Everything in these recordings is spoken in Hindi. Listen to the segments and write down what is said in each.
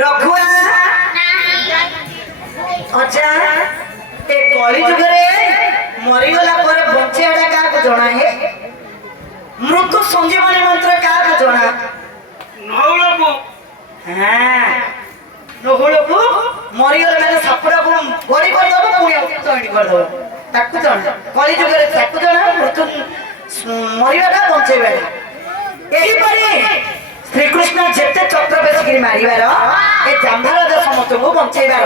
रघुआ अच्छा ए कली जुग रे मरीगला पर बंचेड़ा का जना है मृत्यु संजीवनी मंत्र का जना नहुलको हां नहुलको मरीगला मैंने सपड़ा को बड़ी कर दबो पुणी चंडी कर दबो ताकू जना कली जुग रे ताकू जना मृत्यु मरीवाटा बंचेबाटा एही परे श्री कृष्ण जेते चक्र बेसिक मारिबार ए जाम्भार समस्त को बंचेबार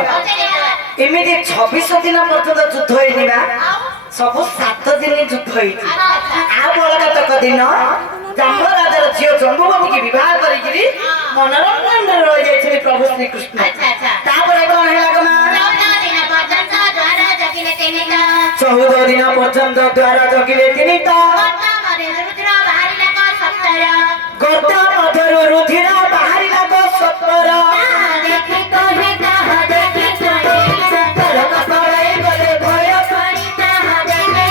एमिति 26 दिन पर्यंत युद्ध होइनिबा सब 7 दिन युद्ध होई आ बळका तक दिन जाम्भार राजार झियो जम्बुवती की विवाह करिकरी मनोरंजन रह जायछि प्रभु श्री कृष्ण तापर कोन हेला गमा 14 दिन पर्यंत द्वार जगिले तिनिता गर्दा मधुर रुधिर बाहरिला को सत्वर देखि कहे कहा देखि कहे तलक पड़े गले भय पानी कहा देखे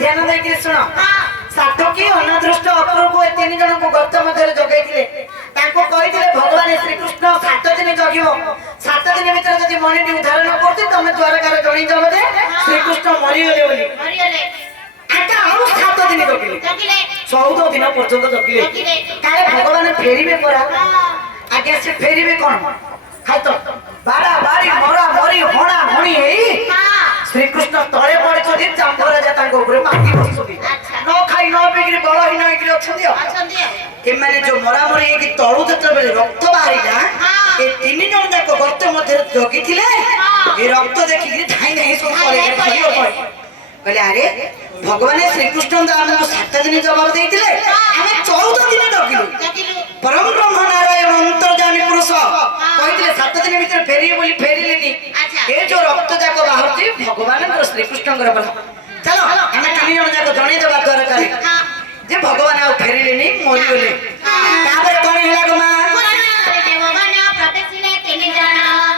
ध्यान देके सुनो सातकी अनदृष्ट अपूर्व ए तीन जन को गर्त मध्य जगैथिले ताको कहिथिले भगवान श्री कृष्ण 7 दिन जगिबो 7 दिन भीतर जदि मणि नी उद्धार न करते तमे द्वारकार जणी जब दे श्री कृष्ण मरि गेले बोली आका आउ 7 दिन जगिले 14 दिन पर्यंत जगिले काले भगवान फेरिबे परा आगे से फेरिबे कोन हाय तो बाड़ा बाड़ी मोरा मोरी होणा होणी हेई श्री कृष्ण तळे पड़े छथि जाम्बो राजा तांको ऊपर माटी बसुथि न खाई न बिगरी बळहीन होइकरी अछथि ए माने जो मरा मरी कि तळु जत बेले रक्त बाहरिला ए तीन जन जाको गर्त मध्ये जगी थिले ए रक्त देखि कि धाई धाई सब पळे खलियो पळे कहले अरे भगवान श्री कृष्ण तो हमको 7 दिन जवाब देइथिले हमें 14 दिन जगिलु परम ब्रह्म नारायण अंतर्जामी पुरुष कहिथिले 7 दिन भीतर फेरिए बोली फेरिलेनी ए जो रक्त जाको बाहरती भगवान श्री कृष्ण कर चलो हमें तीन जन जाको जणे देबा दरकार जे भगवान आ फेरिलेनी मोरी बोले तापर कोन हेला गमा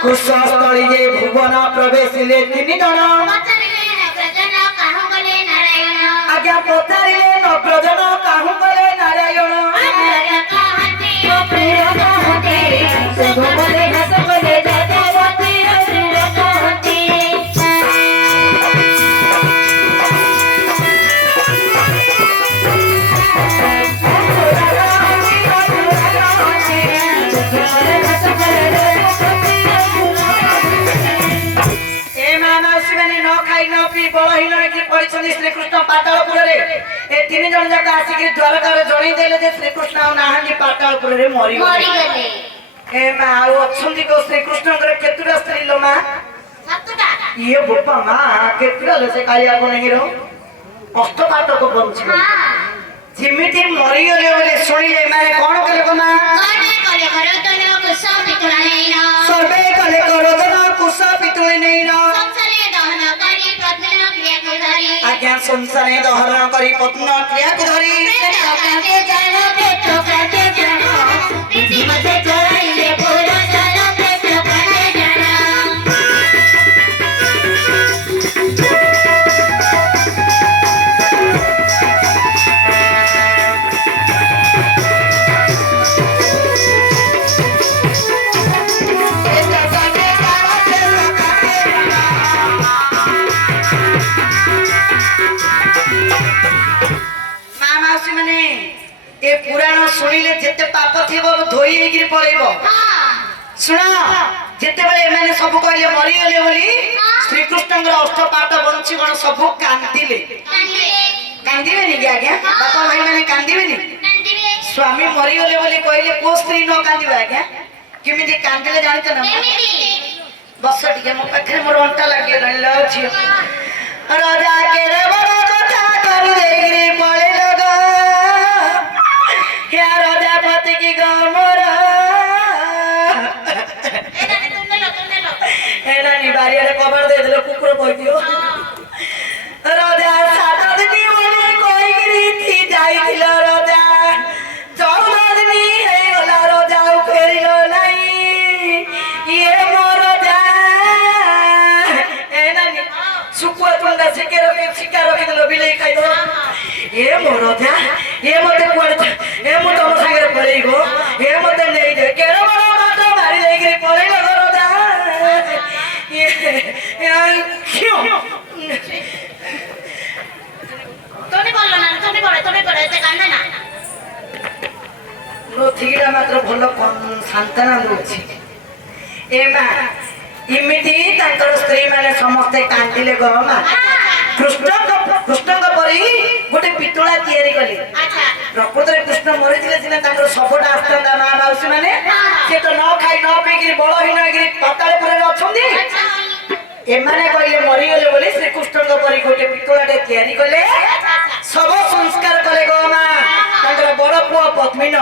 कुशस्थली जे भुवन प्रवेशिले तीन जन आज्ञा पतारिले नप्रजन काहु गले नारायण प्रिय कहते सब बोले हस बोले जटावती प्रिय कहते श्री कृष्ण पातालपुर रे ए तीन जन जाक आसी द्वारकार जणई देले जे श्री कृष्ण आ नाहंदी पातालपुर रे मरि गले ए मा आ अछंदी को श्री कृष्ण करे केतुरा स्त्री लो मा सातटा ये बोपा मा केतुरा ले से कालिया को नहीं रो अष्ट पाट को बंची जिमिति मरि गले बोले सुनिले माने कोन कले को मा कले करदन कुश पितुला नैना सर्वे कले करदन कुश पितुला नैना आज्ञा संसारे दहरण करी पत्न क्रिया को धरी पुराण सुनिले जेते पाप थिबो धोई हेगिर पळेबो सुना जेते बेले माने सब कहले मरि गेले बोली श्री कृष्णଙ୍କର अष्ट पाठ बंची गण सब कांदिले कांदिबे नि आज्ञा बापा भाई माने कांदिबे नि स्वामी मरि गेले बोली कहले को स्त्री न कांदिबा आज्ञा केमिति कांदिले जानि त न बस टिके मो पाखरे मोर अंटा लागि ल छियो राजा के रे बड़ा कथा कर देगिरी पळे लगा क्या राजा पति की गमरा एना निबारी रे कवर दे देले कुकुर कोइ दियो राजा सात दिन बोली कोई गिरी थी जाई थिला राजा ଶିକାର ରଖିଦେଲ ବିଲେଇ ଖାଇଦେଲ ଏ ମୋର ଅଧା ଏ ମତେ କୁଆଡେ ଏ ମୁଁ ତମ ସାଙ୍ଗରେ ପଳେଇବ ଏ ମତେ ନେଇଦେ କେଡ ବଡ ବାଟ ମାରି ଦେଇକିରି ପଳେଇଲ ଘର ଅଧା তুমি বললো না তুমি পড়ে এতে কান্দে না ନଥିକିଟା ମାତ୍ର ଭଲ ସାନ୍ତନା ଦଉଛି ଏ ମା ଏମିତି ତାଙ୍କର ସ୍ତ୍ରୀ ମାନେ ସମସ୍ତେ କାନ୍ଦିଲେ ଗହ ମା କୃଷ୍ଣଙ୍କ ପରି ଗୋଟେ ପିତୁଳା ତିଆରି କଲେ আচ্ছা ପ୍ରକୃତରେ କୃଷ୍ଣ ମରିଥିଲେ ସିନା ତାଙ୍କର ଶବଟା ଆସିଥାନ୍ତା ମା ମାଉସୀ ମାନେ ସେ ତ ନ ଖାଇ ନ ପିଇକିରି ବଳହୀନ ହେଇକିରି ପାତାଳପୁରରେ ଅଛନ୍ତି ଏମାନେ କହିଲେ ମରିଗଲେ ବୋଲି ଶ୍ରୀକୃଷ୍ଣଙ୍କ ପରି ଗୋଟେ ପିତୁଳାଟେ ତିଆରି କଲେ ଶବ ସଂସ୍କାର କଲେ ଗହ ମା ତାଙ୍କର ବଡ ପୁଅ ପଦ୍ମିନ